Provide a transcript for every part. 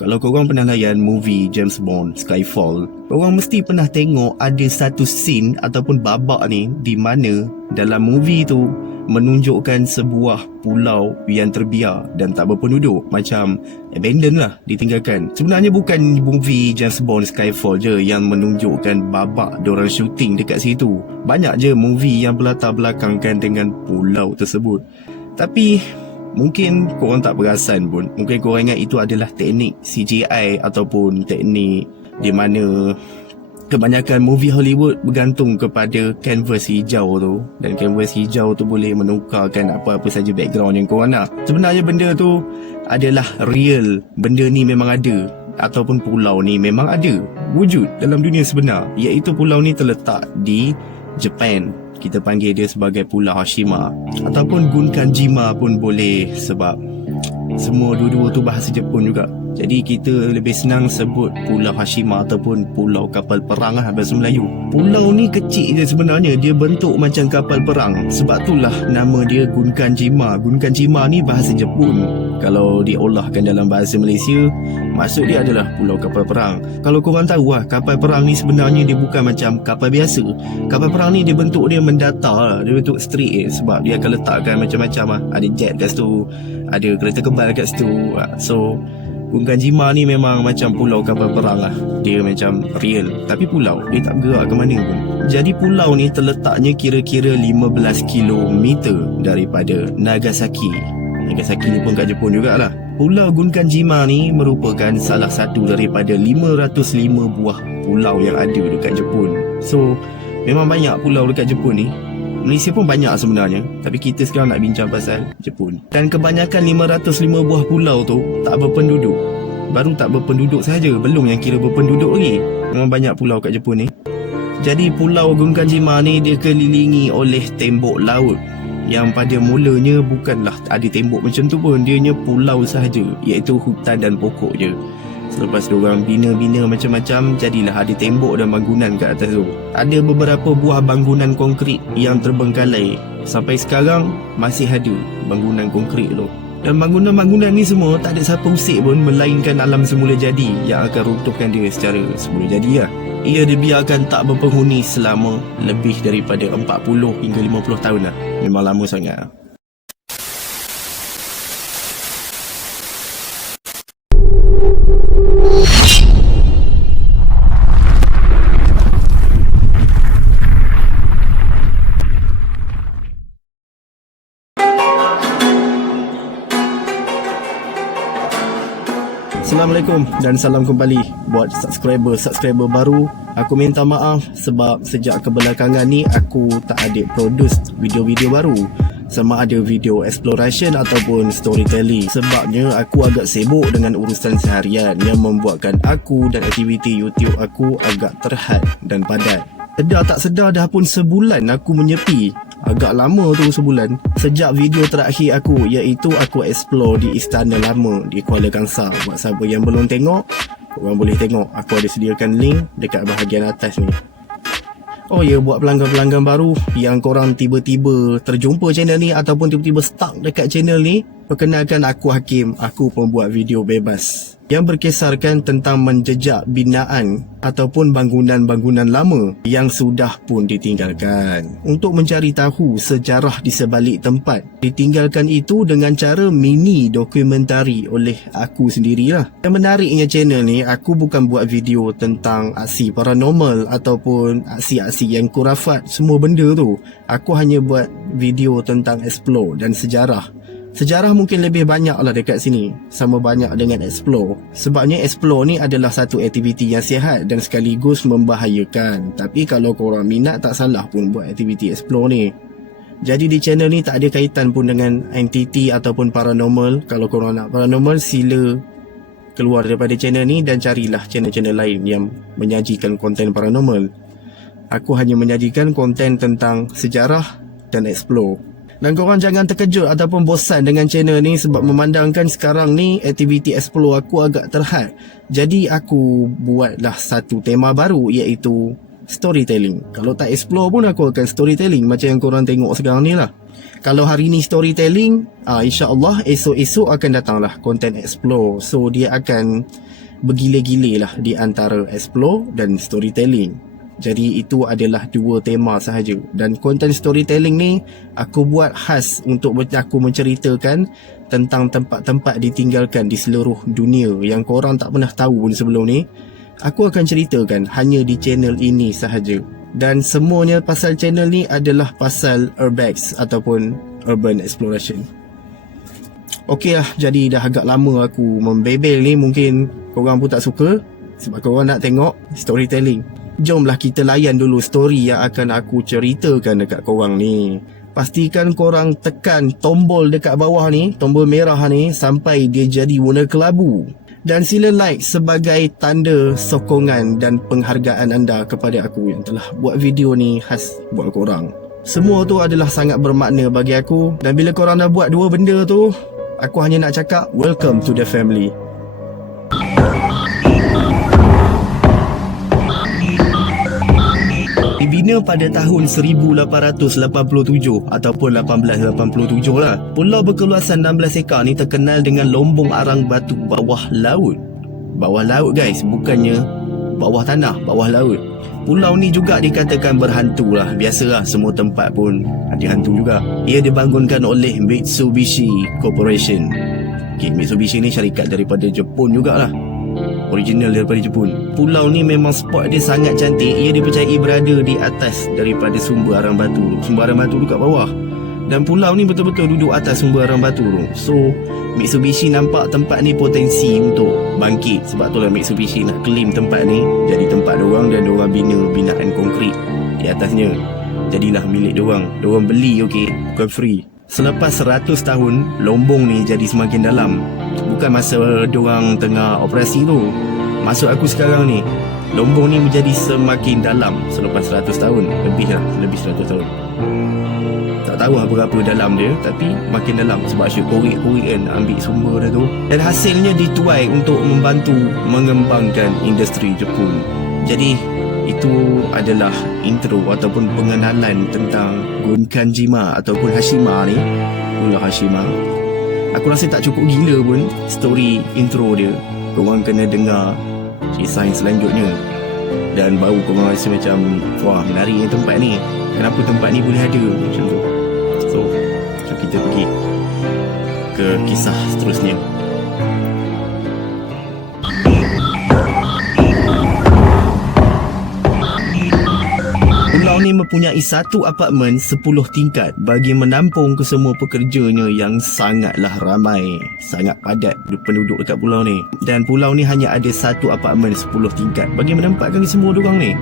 kalau korang pernah layan movie James Bond, Skyfall, korang mesti pernah tengok ada satu scene ataupun babak ni di mana dalam movie tu menunjukkan sebuah pulau yang terbiar dan tak berpenduduk, macam abandoned lah, ditinggalkan. Sebenarnya bukan movie James Bond Skyfall je yang menunjukkan babak diorang syuting dekat situ. Banyak je movie yang berlatar belakangkan dengan pulau tersebut. Tapi mungkin korang tak perasan pun, mungkin korang ingat itu adalah teknik CGI ataupun teknik di mana kebanyakan movie Hollywood bergantung kepada kanvas hijau tu, dan kanvas hijau tu boleh menukarkan apa-apa saja background yang korang nak. Sebenarnya benda tu adalah real, benda ni memang ada, ataupun pulau ni memang ada wujud dalam dunia sebenar, iaitu pulau ni terletak di Japan. Kita panggil dia sebagai Pulau Hashima ataupun Gunkanjima pun boleh, sebab semua dua-dua tu bahasa Jepun juga. Jadi kita lebih senang sebut Pulau Hashima ataupun Pulau Kapal Perang lah bahasa Melayu. Pulau ni kecil je sebenarnya, dia bentuk macam kapal perang. Sebab itulah nama dia Gunkanjima. Gunkanjima ni bahasa Jepun. Kalau diolahkan dalam bahasa Malaysia, maksud dia adalah Pulau Kapal Perang. Kalau korang tahu lah, kapal perang ni sebenarnya dia bukan macam kapal biasa. Kapal perang ni dia bentuk dia mendatar, dia bentuk straight sebab dia akan letakkan macam-macam lah. Ada jet kat situ, ada kereta kebal kat situ. So Gunkanjima ni memang macam pulau kapal perang lah. Dia macam real, tapi pulau, dia tak bergerak ke mana pun. Jadi pulau ni terletaknya kira-kira 15 km daripada Nagasaki. Nagasaki ni pun kat Jepun jugalah. Pulau Gunkanjima ni merupakan salah satu daripada 505 buah pulau yang ada dekat Jepun. So memang banyak pulau dekat Jepun ni. Malaysia pun banyak sebenarnya, tapi kita sekarang nak bincang pasal Jepun. Dan kebanyakan 505 buah pulau tu tak berpenduduk. Baru tak berpenduduk saja, belum yang kira berpenduduk lagi. Memang banyak pulau kat Jepun ni. Jadi pulau Gunkanjima ni dia kelilingi oleh tembok laut, yang pada mulanya bukanlah ada tembok macam tu pun, dianya pulau sahaja, iaitu hutan dan pokok je. Selepas diorang bina-bina macam-macam, jadilah ada tembok dan bangunan kat atas tu. Ada beberapa buah bangunan konkrit yang terbengkalai. Sampai sekarang masih ada bangunan konkrit tu. Dan bangunan-bangunan ni semua tak ada siapa usik pun, melainkan alam semula jadi yang akan runtuhkan dia secara semula jadi lah. Ia dibiarkan tak berpenghuni selama lebih daripada 40 hingga 50 tahun lah. Memang lama sangat lah. Assalamualaikum dan salam kembali buat subscriber baru. Aku minta maaf sebab sejak kebelakangan ni aku tak ada produce video-video baru, sama ada video exploration ataupun storytelling. Sebabnya aku agak sibuk dengan urusan seharian yang membuatkan aku dan aktiviti YouTube aku agak terhad dan padat. Sedar tak sedar dah pun sebulan aku menyepi. Agak lama tu sebulan. Sejak video terakhir aku, iaitu aku explore di Istana Lama di Kuala Kangsar. Buat siapa yang belum tengok, korang boleh tengok. Aku ada sediakan link dekat bahagian atas ni. Oh ya, buat pelanggan-pelanggan baru yang korang tiba-tiba terjumpa channel ni ataupun tiba-tiba stuck dekat channel ni, perkenalkan aku Hakim. Aku pembuat video bebas yang berkisarkan tentang menjejak binaan ataupun bangunan-bangunan lama yang sudah pun ditinggalkan, untuk mencari tahu sejarah di sebalik tempat ditinggalkan itu dengan cara mini dokumentari oleh aku sendirilah. Yang menariknya channel ni, aku bukan buat video tentang aksi paranormal ataupun aksi-aksi yang kurafat, semua benda tu. Aku hanya buat video tentang explore dan sejarah. Sejarah mungkin lebih banyak lah dekat sini, sama banyak dengan explore. Sebabnya explore ni adalah satu aktiviti yang sihat dan sekaligus membahayakan. Tapi kalau korang minat, tak salah pun buat aktiviti explore ni. Jadi di channel ni tak ada kaitan pun dengan entiti ataupun paranormal. Kalau korang nak paranormal, sila keluar daripada channel ni dan carilah channel-channel lain yang menyajikan konten paranormal. Aku hanya menyajikan konten tentang sejarah dan explore. Dan korang jangan terkejut ataupun bosan dengan channel ni, sebab memandangkan sekarang ni aktiviti explore aku agak terhad. Jadi aku buatlah satu tema baru, iaitu storytelling. Kalau tak explore pun aku akan storytelling macam yang korang tengok sekarang ni lah. Kalau hari ni storytelling, insyaAllah esok-esok akan datanglah konten explore. So dia akan bergila-gila lah di antara explore dan storytelling. Jadi itu adalah dua tema sahaja. Dan konten storytelling ni aku buat khas untuk aku menceritakan tentang tempat-tempat ditinggalkan di seluruh dunia yang korang tak pernah tahu pun sebelum ni. Aku akan ceritakan hanya di channel ini sahaja. Dan semuanya pasal channel ni adalah pasal urbex ataupun urban exploration. Okey lah, jadi dah agak lama aku membebel ni. Mungkin korang pun tak suka sebab korang nak tengok storytelling. Jomlah kita layan dulu story yang akan aku ceritakan dekat korang ni. Pastikan korang tekan tombol dekat bawah ni, tombol merah ni, sampai dia jadi warna kelabu. Dan sila like sebagai tanda sokongan dan penghargaan anda kepada aku yang telah buat video ni khas buat korang. Semua tu adalah sangat bermakna bagi aku. Dan bila korang dah buat dua benda tu, aku hanya nak cakap welcome to the family. Dibina pada tahun 1887 ataupun 1887 lah. Pulau berkeluasan 16 ekar ni terkenal dengan lombong arang batu bawah laut. Bawah laut guys, bukannya bawah tanah, bawah laut. Pulau ni juga dikatakan berhantu lah. Biasalah, semua tempat pun ada hantu juga. Ia dibangunkan oleh Mitsubishi Corporation. Okay, Mitsubishi ni syarikat daripada Jepun jugalah. Original daripada Jepun. Pulau ni memang spot dia sangat cantik. Ia dipercayai berada di atas daripada sumber arang batu. Sumber arang batu tu kat bawah. Dan pulau ni betul-betul duduk atas sumber arang batu tu. So Mitsubishi nampak tempat ni potensi untuk bangkit. Sebab tu lah Mitsubishi nak claim tempat ni jadi tempat diorang, dan diorang bina binaan konkrit di atasnya. Jadilah milik diorang. Diorang beli, okey, bukan free. Selepas 100 tahun, lombong ni jadi semakin dalam. Bukan masa diorang tengah operasi tu. Maksud aku sekarang ni, lombong ni menjadi semakin dalam selepas 100 tahun. Lebih 100 tahun. Tak tahu lah berapa dalam dia, tapi makin dalam sebab asyik korek-korek kan ambil sumber dia tu. Dan hasilnya dituai untuk membantu mengembangkan industri Jepun. Jadi itu adalah intro ataupun pengenalan tentang Gunkanjima ataupun Hashima ni. Pulau Hashima. Aku rasa tak cukup gila pun story intro dia. Korang kena dengar kisah yang selanjutnya, dan baru korang rasa macam wah, menariknya tempat ni. Kenapa tempat ni boleh ada macam tu. So kita pergi ke kisah seterusnya. Pulau ni mempunyai satu apartmen 10 tingkat bagi menampung kesemua pekerjanya yang sangatlah ramai, sangat padat penduduk dekat pulau ni. Dan pulau ni hanya ada satu apartmen 10 tingkat bagi menempatkan semua diorang ni.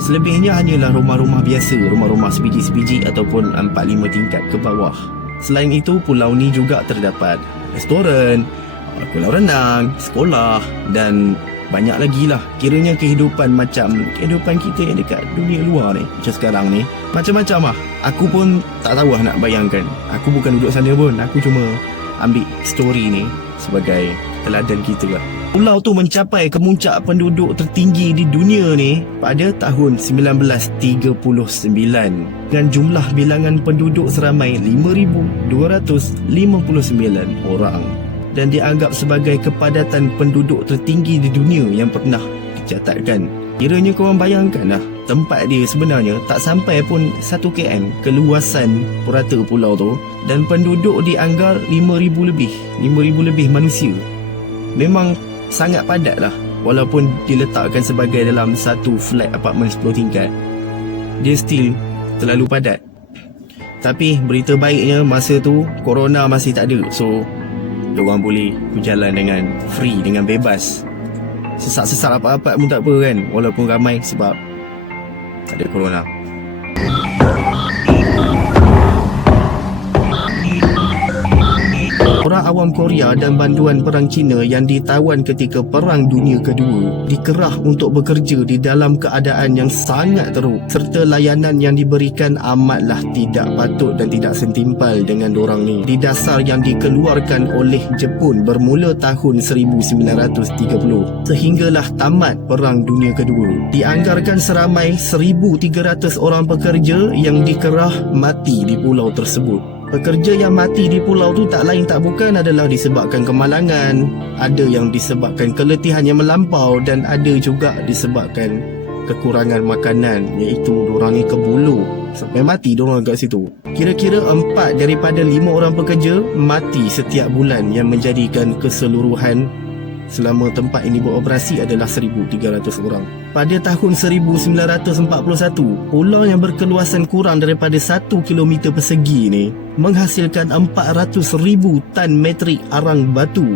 Selebihnya hanyalah rumah-rumah biasa, rumah-rumah sebiji-sebiji ataupun 4-5 tingkat ke bawah. Selain itu, pulau ni juga terdapat restoran, kolam renang, sekolah dan banyak lagi lah. Kiranya kehidupan macam kehidupan kita yang dekat dunia luar ni. Macam sekarang ni, macam-macam lah. Aku pun tak tahu lah nak bayangkan. Aku bukan duduk sana pun. Aku cuma ambil story ni sebagai teladan kita lah. Pulau tu mencapai kemuncak penduduk tertinggi di dunia ni pada tahun 1939 dengan jumlah bilangan penduduk seramai 5,259 orang. Dan dianggap sebagai kepadatan penduduk tertinggi di dunia yang pernah dicatatkan. Kiranya korang bayangkan lah, tempat dia sebenarnya tak sampai pun 1 km keluasan purata pulau tu, dan penduduk dianggar 5,000 lebih manusia. Memang sangat padat lah. Walaupun diletakkan sebagai dalam satu flat apartmen 10 tingkat, dia still terlalu padat. Tapi berita baiknya masa tu corona masih tak ada. So diorang boleh berjalan dengan free, dengan bebas. Sesak-sesak apa-apa pun tak apa kan, walaupun ramai sebab ada corona. Orang awam Korea dan bantuan perang Cina yang ditawan ketika Perang Dunia Kedua dikerah untuk bekerja di dalam keadaan yang sangat teruk, serta layanan yang diberikan amatlah tidak patut dan tidak sentimpal dengan dorang ni. Di dasar yang dikeluarkan oleh Jepun bermula tahun 1930 sehinggalah tamat Perang Dunia Kedua, dianggarkan seramai 1,300 orang pekerja yang dikerah mati di pulau tersebut. Pekerja yang mati di pulau tu tak lain tak bukan adalah disebabkan kemalangan, ada yang disebabkan keletihan yang melampau dan ada juga disebabkan kekurangan makanan, iaitu diorang ni kebulu sampai mati diorang kat situ. Kira-kira 4 daripada 5 orang pekerja mati setiap bulan, yang menjadikan keseluruhan selama tempat ini beroperasi adalah 1,300 orang. Pada tahun 1941, pulau yang berkeluasan kurang daripada 1 km persegi ni menghasilkan 400,000 tan metrik arang batu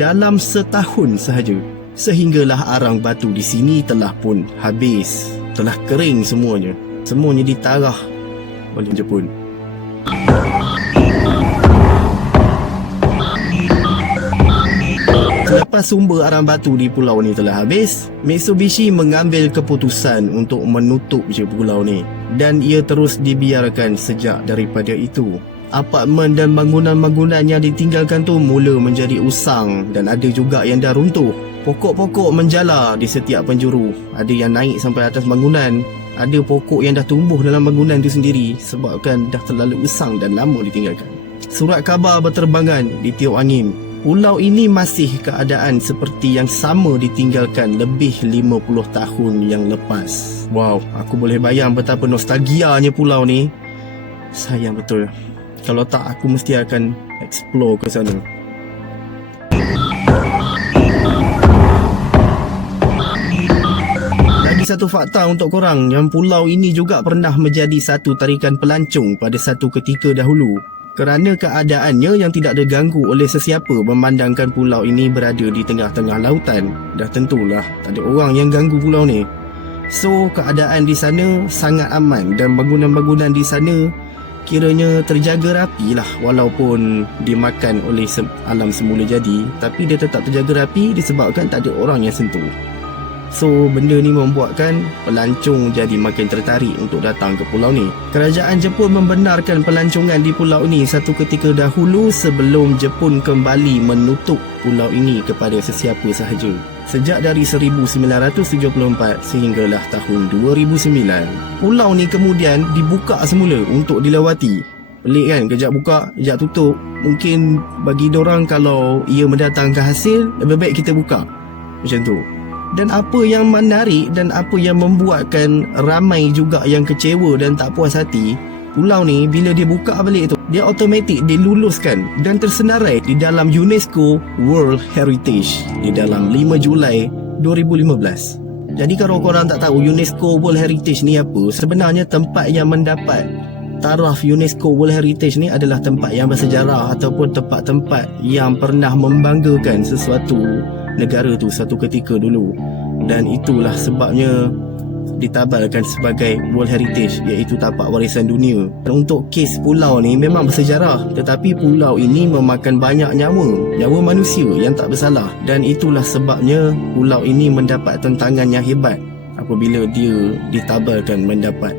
dalam setahun sahaja. Sehinggalah arang batu di sini telah pun habis, telah kering semuanya. Semuanya ditarah oleh Jepun. Selepas sumber arang batu di pulau ni telah habis, Mitsubishi mengambil keputusan untuk menutup je pulau ni, dan ia terus dibiarkan sejak daripada itu. Apartmen dan bangunan-bangunan yang ditinggalkan tu mula menjadi usang dan ada juga yang dah runtuh. Pokok-pokok menjala di setiap penjuru, ada yang naik sampai atas bangunan, ada pokok yang dah tumbuh dalam bangunan itu sendiri sebabkan dah terlalu usang dan lama ditinggalkan. Surat khabar berterbangan di tiup angin. Pulau ini masih keadaan seperti yang sama ditinggalkan lebih 50 tahun yang lepas. Wow, aku boleh bayang betapa nostalgianya pulau ni. Sayang betul. Kalau tak, aku mesti akan explore ke sana. Lagi satu fakta untuk korang, yang pulau ini juga pernah menjadi satu tarikan pelancong pada satu ketika dahulu. Kerana keadaannya yang tidak terganggu oleh sesiapa, memandangkan pulau ini berada di tengah-tengah lautan, dah tentulah tak ada orang yang ganggu pulau ni. So, keadaan di sana sangat aman dan bangunan-bangunan di sana kiranya terjaga rapi lah, walaupun dimakan oleh alam semula jadi, tapi dia tetap terjaga rapi disebabkan tak ada orang yang sentuh. So, benda ni membuatkan pelancong jadi makin tertarik untuk datang ke pulau ni. Kerajaan Jepun membenarkan pelancongan di pulau ini satu ketika dahulu sebelum Jepun kembali menutup pulau ini kepada sesiapa sahaja. Sejak dari 1974 sehinggalah tahun 2009, pulau ni kemudian dibuka semula untuk dilawati. Pelik kan, kejap buka, kejap tutup. Mungkin bagi dorang kalau ia mendatangkan hasil, lebih baik kita buka. Macam tu. Dan apa yang menarik dan apa yang membuatkan ramai juga yang kecewa dan tak puas hati, pulau ni bila dia buka balik tu, dia automatik diluluskan dan tersenarai di dalam UNESCO World Heritage di dalam 5 Julai 2015. Jadi kalau korang tak tahu UNESCO World Heritage ni apa, sebenarnya tempat yang mendapat taraf UNESCO World Heritage ni adalah tempat yang bersejarah ataupun tempat-tempat yang pernah membanggakan sesuatu negara tu satu ketika dulu, dan itulah sebabnya ditabalkan sebagai World Heritage, iaitu tapak warisan dunia. Untuk kes pulau ni memang bersejarah, tetapi pulau ini memakan banyak nyawa manusia yang tak bersalah, dan itulah sebabnya pulau ini mendapat tentangan yang hebat apabila dia ditabalkan mendapat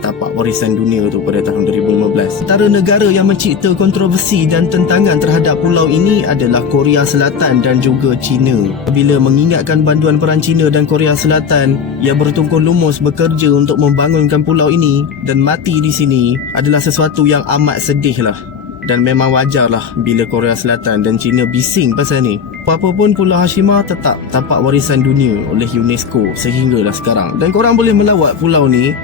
tapak warisan dunia tu pada tahun 2015. Antara negara yang mencipta kontroversi dan tentangan terhadap pulau ini adalah Korea Selatan dan juga China. Bila mengingatkan banduan perang China dan Korea Selatan yang bertungkus lumus bekerja untuk membangunkan pulau ini dan mati di sini adalah sesuatu yang amat sedih lah. Dan memang wajar lah bila Korea Selatan dan China bising pasal ni. Apapun Pulau Hashima tetap tapak warisan dunia oleh UNESCO sehinggalah sekarang. Dan korang boleh melawat pulau ni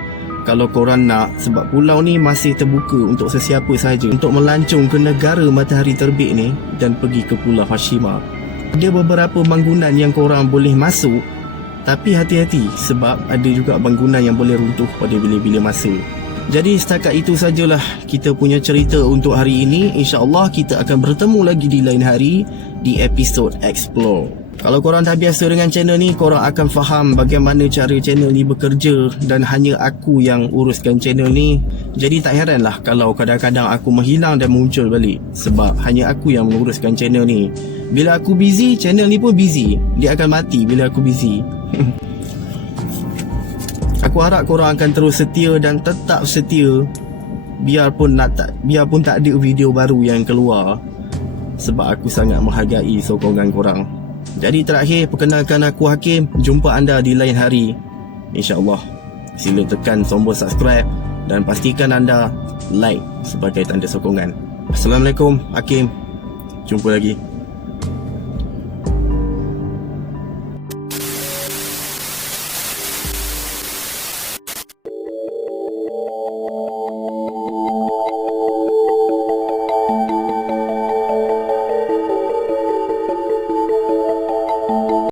kalau korang nak, sebab pulau ni masih terbuka untuk sesiapa sahaja untuk melancong ke negara matahari terbit ni dan pergi ke Pulau Hashima. Ada beberapa bangunan yang korang boleh masuk, tapi hati-hati sebab ada juga bangunan yang boleh runtuh pada bila-bila masa. Jadi setakat itu sajalah kita punya cerita untuk hari ini. InsyaAllah kita akan bertemu lagi di lain hari di episod Explore. Kalau korang dah biasa dengan channel ni, korang akan faham bagaimana cara channel ni bekerja dan hanya aku yang uruskan channel ni. Jadi tak heranlah kalau kadang-kadang aku menghilang dan muncul balik, sebab hanya aku yang menguruskan channel ni. Bila aku busy, channel ni pun busy. Dia akan mati bila aku busy. Aku harap korang akan terus setia dan tetap setia biarpun tak ada video baru yang keluar, sebab aku sangat menghargai sokongan korang. Jadi terakhir, perkenalkan aku Hakim. Jumpa anda di lain hari, InsyaAllah. Sila tekan tombol subscribe dan pastikan anda like sebagai tanda sokongan. Assalamualaikum Hakim. Jumpa lagi.